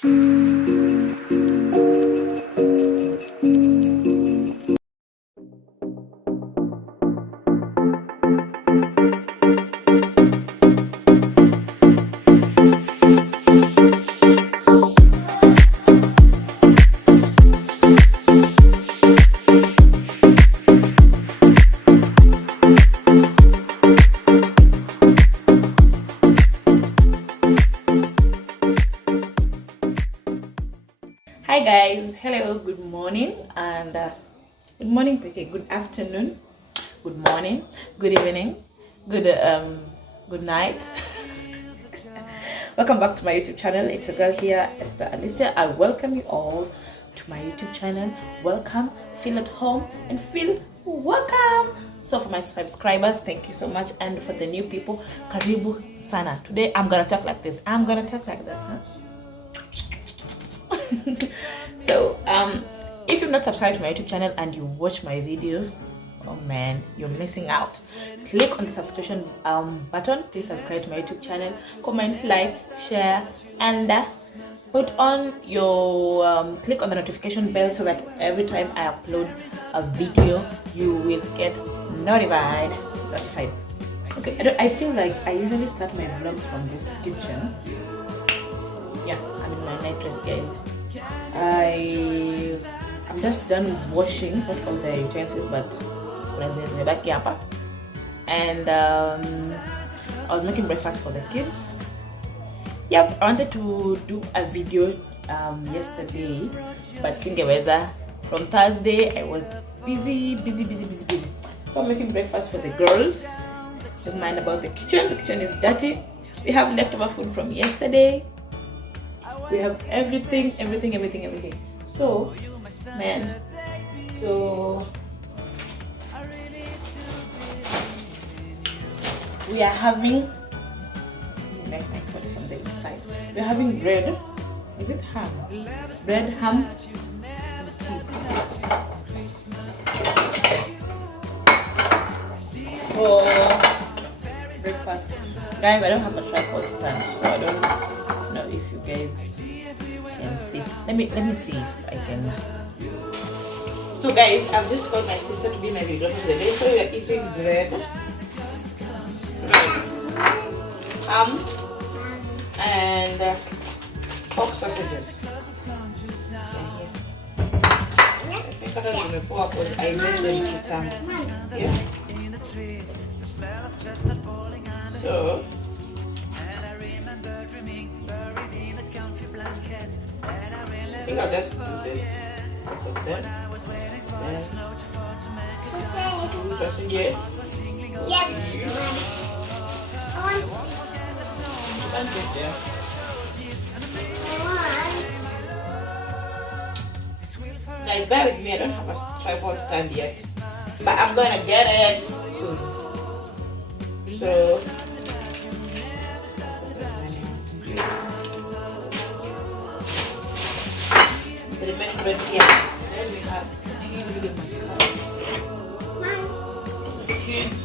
Hi guys, hello, good morning, and good morning, okay, good afternoon, good morning, good evening, good night. Welcome back to my YouTube channel. It's a girl here, Esther Alicia. I welcome you all to my YouTube channel. Welcome, feel at home and feel welcome. So for my subscribers, thank you so much, and for the new people, karibu sana. Today I'm gonna talk like this. I'm gonna talk like this, huh? So if you've not subscribed to my YouTube channel and you watch my videos, oh man, you're missing out. Click on the subscription button. Please subscribe to my YouTube channel, comment, like, share, and put on your click on the notification bell so that every time I upload a video you will get notified. Okay, I feel like I usually start my vlogs from this kitchen. Yeah, I'm in my night dress, guys. I'm just done washing, not all the utensils, but there's the back yapa. And I was making breakfast for the kids. Yep, I wanted to do a video yesterday, but singeweza. From Thursday I was busy. So I'm making breakfast for the girls. Don't mind about the kitchen. The kitchen is dirty. We have leftover food from yesterday. We have everything. So, man, so we are having, from the inside. We're having bread. Is it ham? Bread, ham, and tea. For breakfast, guys, I don't have a tripod stand, so I don't know if you guys can see. Let me see if I can. So guys, I've just called my sister to be my videographer for the day. So we are eating bread, ham, and pork sausages. I think I don't remember because I made them to time. Yeah. So I think I'll just do this. So then, yeah. Yep. Guys, bear with me. I don't have a tripod stand yet, but I'm gonna get it soon. So. The remaining bread here. Then we have cheese with kids.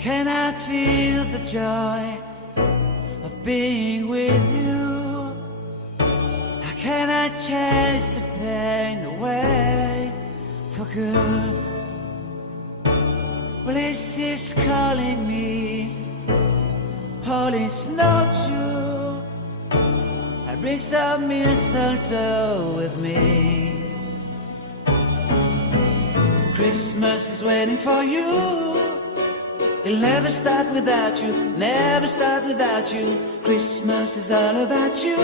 Can I feel the joy of being with you? How can I chase the pain away for good? Bliss is calling me, all is not true. I bring some mistletoe with me. Christmas is waiting for you. It'll never start without you, never start without you. Christmas is all about you.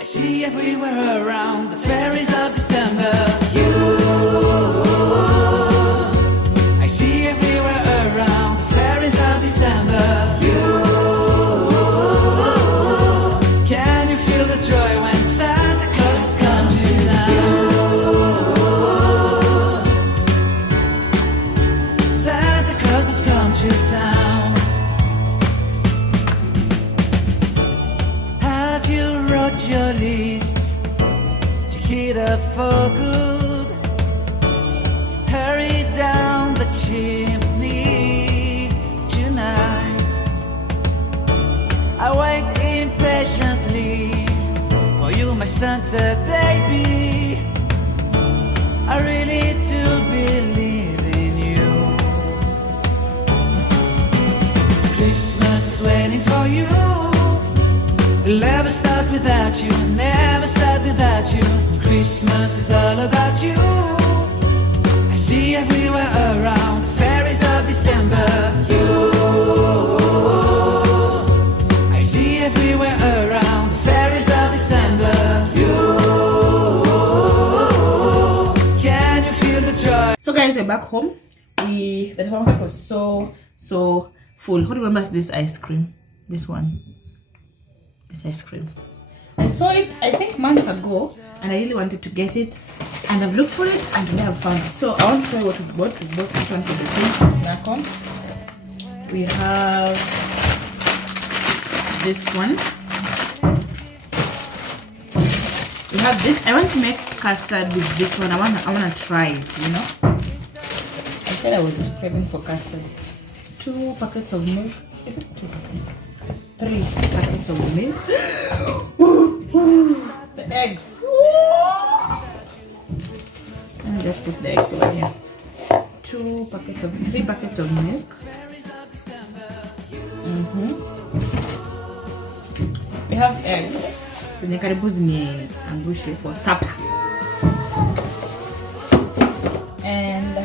I see everywhere around the fairies of December. You, I see everywhere around the fairies of December. You, can you feel the joy when Santa Claus has come to town? for good. Hurry down the chimney tonight. I wait impatiently for you, my Santa baby. I really do believe in you. Christmas is waiting for you. It'll never start without you, never start without you. Christmas is all about you. I see everywhere around the fairies of December. You, I see everywhere around the fairies of December. You, can you feel the joy? So guys, we're back home. The supermarket was so full. Who remembers this ice cream? This one. This ice cream. I saw it, I think, months ago, and I really wanted to get it, and I've looked for it and I never found it. So I want to try what we bought. We bought this one for the kids to snack on. We have this one. We have this. I want to make custard with this one. I wanna try it, you know. I said I was craving for custard. 2 packets of milk. Is it 2 packets? 3 packets of milk. The eggs. Let me just put the eggs over here. 3 packets of milk. We have eggs. For supper. And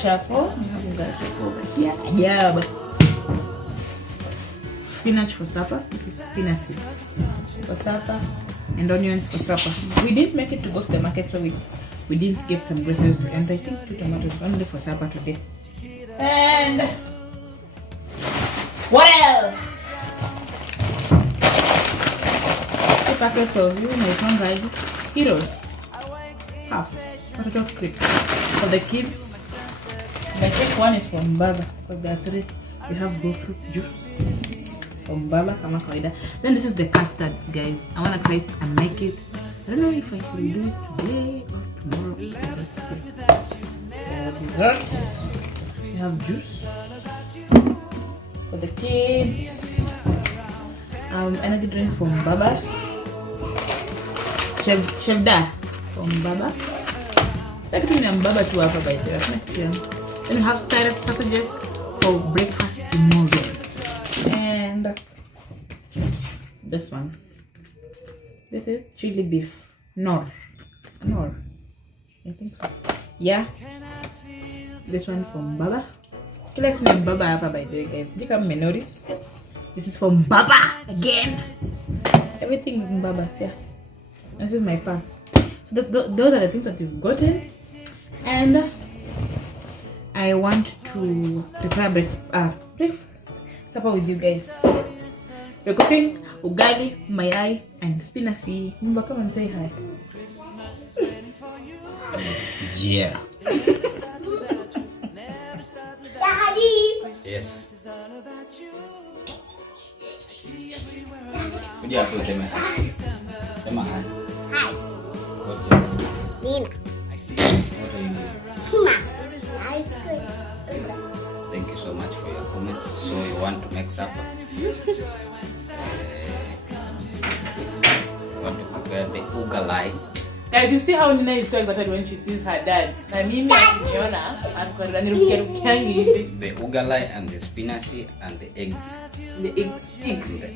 chapo. Yeah. Spinach for supper. This is spinach for supper, and onions for supper. We didn't make it to go to the market, so we didn't get some groceries, and I think 2 tomatoes only for supper today. And what else? 2 packets of Heroes. Half potato crisp for the kids. The cake one is from Baba, because there are 3. We have go fruit juice from Baba kama kawaida. Then this is the custard, guys. I want to try it and make it. I don't know if I can do it today or tomorrow. Let's see. Desserts. We have juice for the kids. Energy drink from Baba. Chevda from Baba. Like doing Baba to Baba by the way. Then we have side sausages for breakfast tomorrow. And this one. This is chili beef. Nor. I think so. Yeah. This one from Baba. I like name Baba by the way, guys. You can notice. This is from Baba again. Everything is in Baba's, yeah. This is my pass. So those are the things that we've gotten. And I want to prepare breakfast supper with you guys. We're cooking ugali, mayai, and spinaci. Mumba, come and say hi. Yeah. Daddy. Yes. What do you have to say, man? Say my hi. Hi. What's your name? Nina. What are you doing? Hima. Ice cream. Thank you so much for your comments. So you want to make supper? You want to prepare the ugalai. Guys, you see how Nina is so excited when she sees her dad. The ugalai and the spinaci and the eggs. The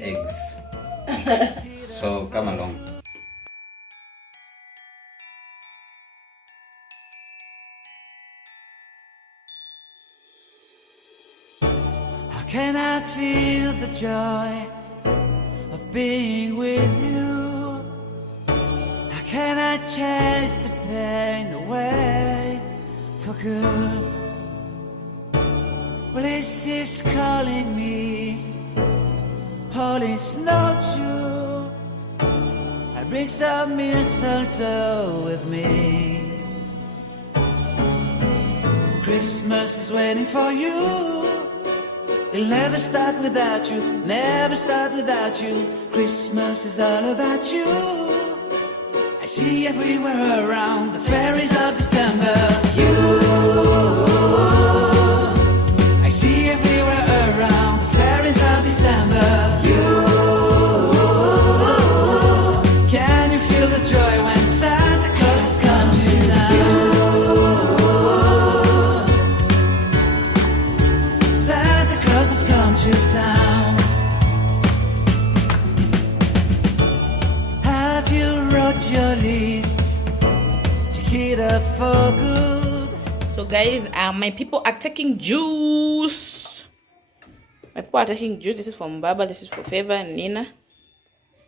eggs. So come along. How can I feel the joy of being with you? How can I chase the pain away for good? Well, this is calling me, all is not true. I bring some mistletoe with me. Christmas is waiting for you. It'll never start without you, never start without you. Christmas is all about you. I see everywhere around the fairies of December. I see everywhere around the fairies of December. Can you feel the joy when Santa Claus has come to town? Santa Claus has come to town. Have you wrote your list? Check it up for good. So guys, my people are taking juice. My people are taking juice. This is from Baba, this is for Favor and Nina.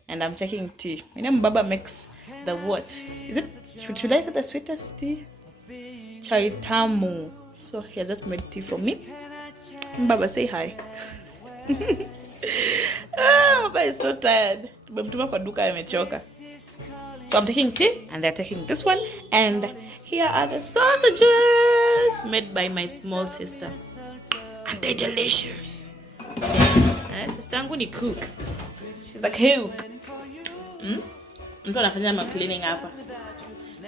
And I'm taking tea. You know Baba makes the what? Is it, should I say the sweetest tea? Chai tamu. So he has just made tea for me. Baba, say hi. Baba is so tired. So I'm taking tea and they're taking this one. And here are the sausages made by my small sister. And they're delicious. And sister yangu ni cook. She's a cook. I'm gonna finish my cleaning up.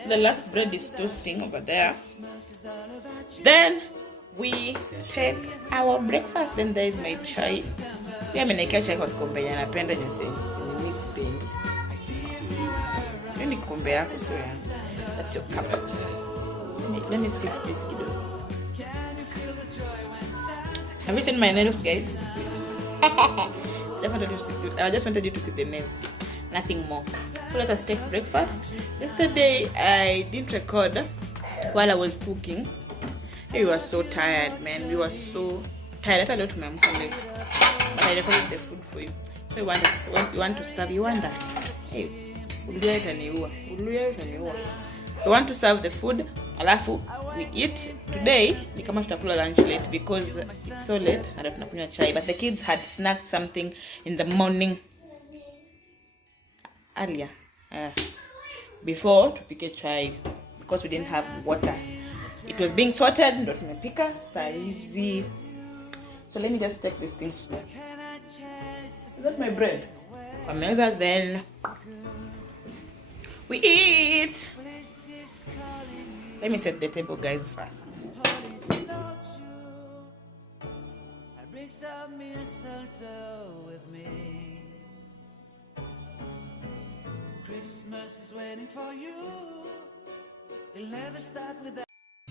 The last bread is toasting over there. Then we take our breakfast. Then there is my chai. Yeah, I'm gonna chai kwa kikombe ya napenda nyasi. Miss Ping. Any kikombe yako so yeah. That's your cup. Let me see this kidogo. Have you seen my nails, guys? I just wanted you to see the nails. Nothing more. So let us take breakfast. Yesterday I didn't record while I was cooking. We were so tired, man. We were so tired. I don't remember late. But I recorded the food for you. So you want to serve. You wonder. Hey, we want to serve the food. Alafu we eat today. Ni kama tutakula lunch late because it's so late. Na tunakunywa chai. But the kids had snacked something in the morning earlier. Before tupike chai because we didn't have water. It was being sorted. Ndo tumepika saa hizi. So let me just take these things. Is that my bread? Ameza, then we eat. Let me set the table, guys, first.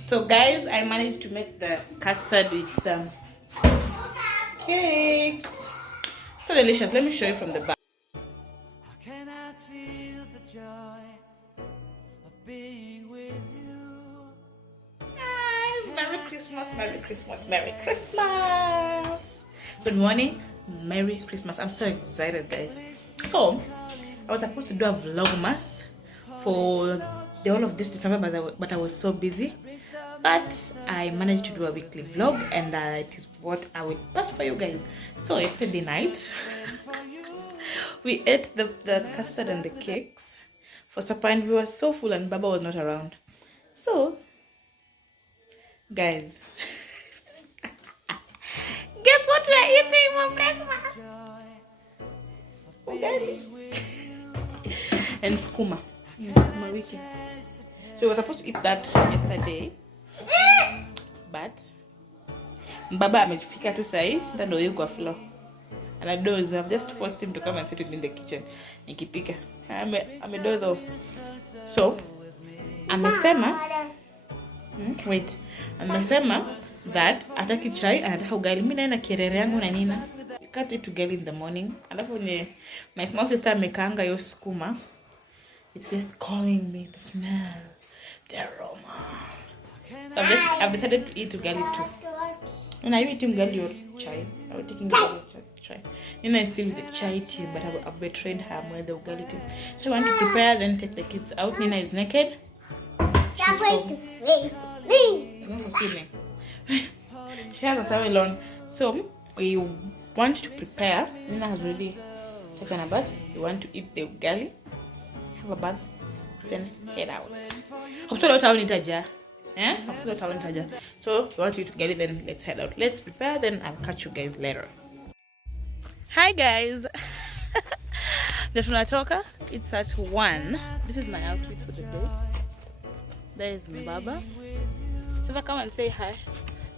So guys, I managed to make the custard with some cake. So delicious. Let me show you from the back. How can I feel the joy of being with you? Guys, Merry Christmas, Merry Christmas, Merry Christmas. Good morning, Merry Christmas. I'm so excited, guys. So I was supposed to do a vlogmas for the whole of this December, but I was so busy. But I managed to do a weekly vlog, and it is what I will post for you guys. So yesterday night we ate the custard and the cakes for supper, and we were so full, and Baba was not around. So guys, guess what we are eating for breakfast? Ugali and skuma. Skuma wiki. So we were supposed to eat that yesterday, but Baba amefika tu sahi, ndio yuko kwa floor. And I doze. I've just forced him to come and sit with me in the kitchen nikipika. I'm a doze off. So amesema amesema that ataki chai, anataka ugali. Mimi naenda kerere yangu na Nina. You can't eat ugali in the morning. Alafu ni my small sister amekaanga yo skuma. It's just calling me, the smell, the aroma. So I've decided to eat ugali too. When are you eating ugali or chai? I'm taking ugali or chai. Nina is still with the chai tea, but I've betrayed her with the ugali tea. So I want to prepare, then take the kids out. Nina is naked. She's going to sleep. She's going to swimming. She has a towel on. So we want to prepare. Nina has already taken a bath. We want to eat the ugali, have a bath, then head out. So we want to eat together, then let's head out. Let's prepare, then I'll catch you guys later. Hi guys. ndio tunatoka. It's at 1. This is my outfit for the day. There is Mbaba. Favor, come and say hi.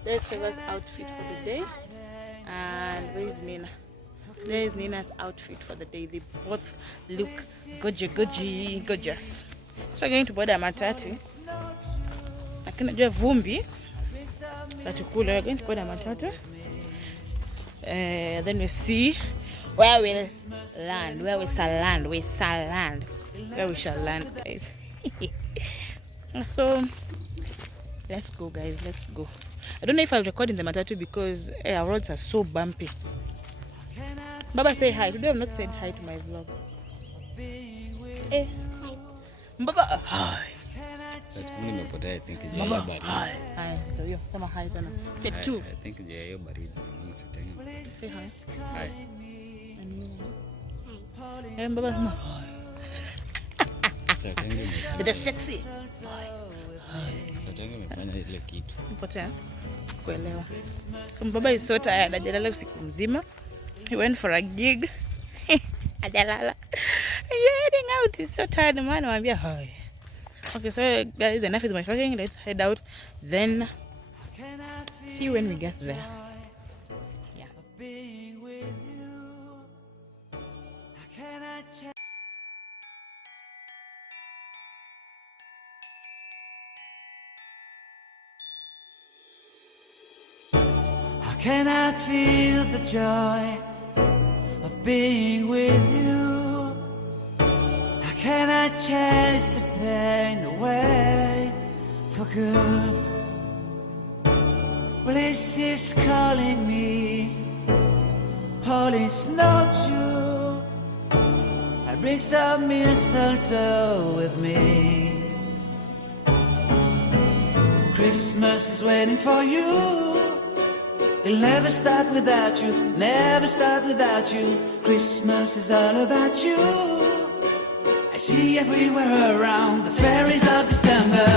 There is Favor's outfit for the day. And where is Nina? There is Nina's outfit for the day. They both look gorgeous. So we're going to board a matatu. Lakini najua vumbi tatukula. We're going to board a matatu. Then we see where we land. Where we shall land, guys. So let's go, guys. Let's go. I don't know if I'll record in the matatu because our roads are so bumpy. Baba, say hi. Today I've not said hi to my vlog. Baba, hi. I think Baba, hi. Hi. Sema hi sana. Take 2. I think hiyo baridi. Say hi. Hi. Hey, Baba, hi. The sexy. Nipotea kuelewa. So Baba is so tired. Ajalala usiku mzima. He went for a gig. Ajalala. You're heading out. He's so tired. Man, namwambia hi. Okay, so guys, enough is my talking. Let's head out. Then see you when we get there. Yeah. How can I feel the joy of being with you? How can I chase the pain away for good? Well, this is calling me, all is not true. I bring some mistletoe with me. Christmas is waiting for you. It'll never start without you, never start without you. Christmas is all about you. I see everywhere around the fairies of December.